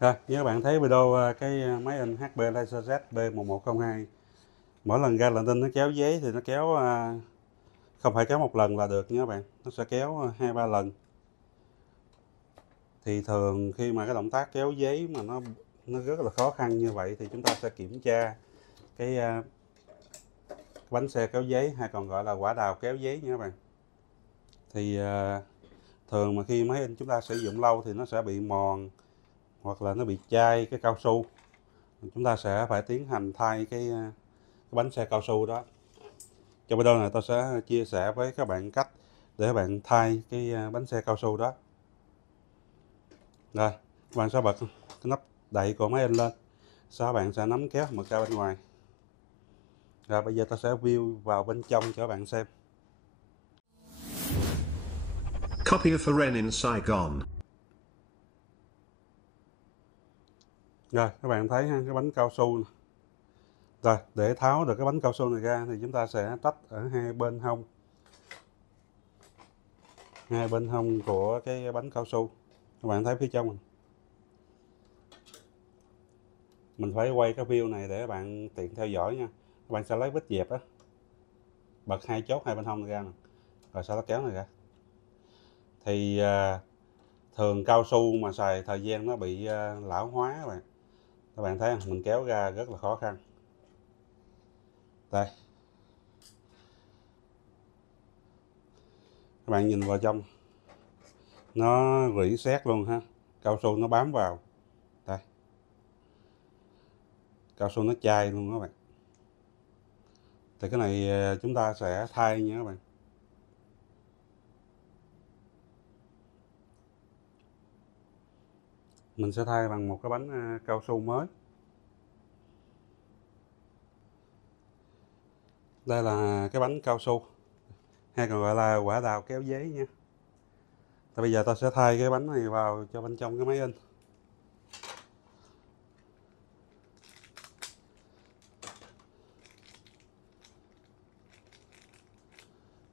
Rồi, như các bạn thấy video cái máy in HP LaserZ B1102, mỗi lần ra lệnh in nó kéo giấy thì nó kéo không phải kéo một lần là được nha các bạn, nó sẽ kéo 2-3 lần. Thì thường khi mà cái động tác kéo giấy mà nó rất là khó khăn như vậy thì chúng ta sẽ kiểm tra cái bánh xe kéo giấy, hay còn gọi là quả đào kéo giấy nha các bạn. Thì thường mà khi máy in chúng ta sử dụng lâu thì nó sẽ bị mòn hoặc là nó bị chai cái cao su, chúng ta sẽ phải tiến hành thay cái bánh xe cao su đó. Trong video này tôi sẽ chia sẻ với các bạn cách để các bạn thay cái bánh xe cao su đó. Rồi, các bạn sẽ bật cái nắp đậy của máy in lên, sau bạn sẽ nắm kéo mực ra bên ngoài. Rồi bây giờ tôi sẽ view vào bên trong cho các bạn xem. Copy of Foren in Saigon. Rồi các bạn thấy ha, cái bánh cao su này. Rồi để tháo được cái bánh cao su này ra thì chúng ta sẽ tách ở hai bên hông của cái bánh cao su. Các bạn thấy phía trong này. Mình phải quay cái view này để các bạn tiện theo dõi nha. Các bạn sẽ lấy vít dẹp á, bật hai chốt hai bên hông này ra nè, rồi sau đó kéo này ra. Thì thường cao su mà xài thời gian nó bị lão hóa các bạn thấy không? Mình kéo ra rất là khó khăn. Đây, các bạn nhìn vào trong, nó rỉ sét luôn ha, cao su nó bám vào. Đây, cao su nó chai luôn các bạn. Thì cái này chúng ta sẽ thay nha các bạn. Mình sẽ thay bằng một cái bánh cao su mới. Đây là cái bánh cao su, hay còn gọi là quả đào kéo giấy nha. Thì bây giờ ta sẽ thay cái bánh này vào cho bên trong cái máy in.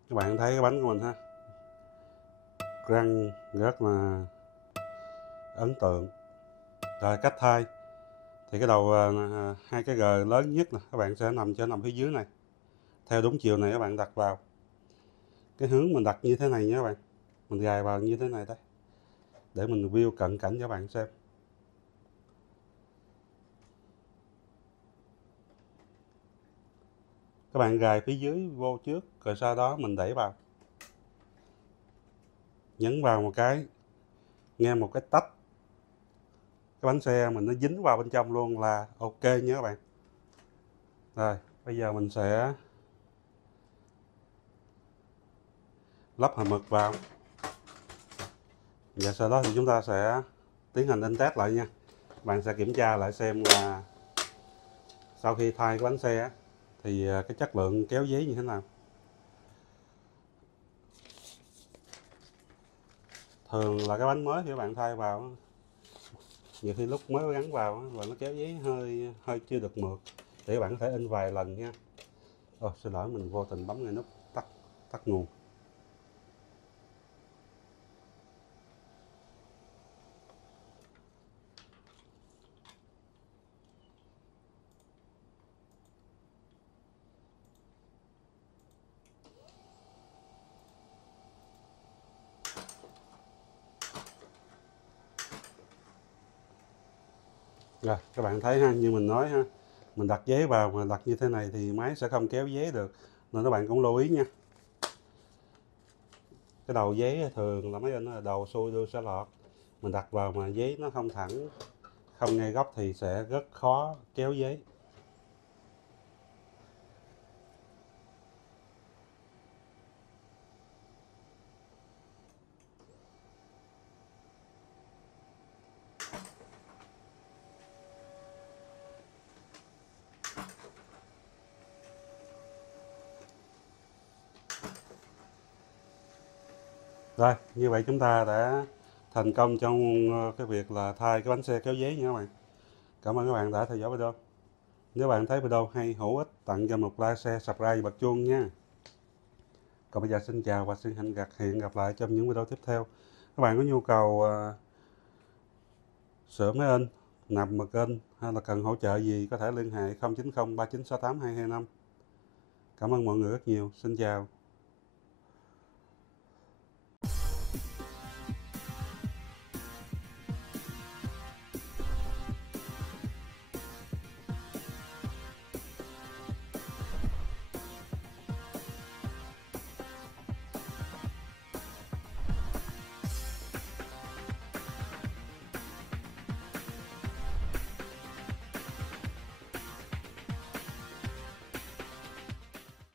Các bạn thấy cái bánh của mình ha, răng rất là ấn tượng. Rồi cách thay thì cái đầu hai cái G lớn nhất nè, các bạn sẽ nằm phía dưới này, theo đúng chiều này các bạn đặt vào. Cái hướng mình đặt như thế này nha các bạn, mình gài vào như thế này đây, để mình view cận cảnh cho các bạn xem. Các bạn gài phía dưới vô trước, rồi sau đó mình đẩy vào, nhấn vào một cái, nghe một cái tách, cái bánh xe mình nó dính vào bên trong luôn là ok nhé các bạn. Rồi bây giờ mình sẽ lắp hàm mực vào, và sau đó thì chúng ta sẽ tiến hành in test lại nha. Bạn sẽ kiểm tra lại xem là sau khi thay cái bánh xe thì cái chất lượng kéo giấy như thế nào. Thường là cái bánh mới thì các bạn thay vào, nhiều khi lúc mới gắn vào và nó kéo giấy hơi chưa được mượt, để các bạn có thể in vài lần nha. Xin lỗi, mình vô tình bấm ngay nút tắt nguồn. Rồi các bạn thấy ha, như mình nói ha, mình đặt giấy vào mà đặt như thế này thì máy sẽ không kéo giấy được, nên các bạn cũng lưu ý nha. Cái đầu giấy thường là máy in là đầu xuôi đưa sẽ lọt, mình đặt vào mà giấy nó không thẳng, không ngay góc thì sẽ rất khó kéo giấy. Rồi, như vậy chúng ta đã thành công trong cái việc là thay cái bánh xe kéo giấy nha các bạn. Cảm ơn các bạn đã theo dõi video. Nếu bạn thấy video hay hữu ích, tặng cho một like, share, subscribe và bật chuông nha. Còn bây giờ xin chào và xin hẹn gặp lại trong những video tiếp theo. Các bạn có nhu cầu sửa máy in, nạp mực in hay là cần hỗ trợ gì có thể liên hệ 090 3968 225. Cảm ơn mọi người rất nhiều. Xin chào.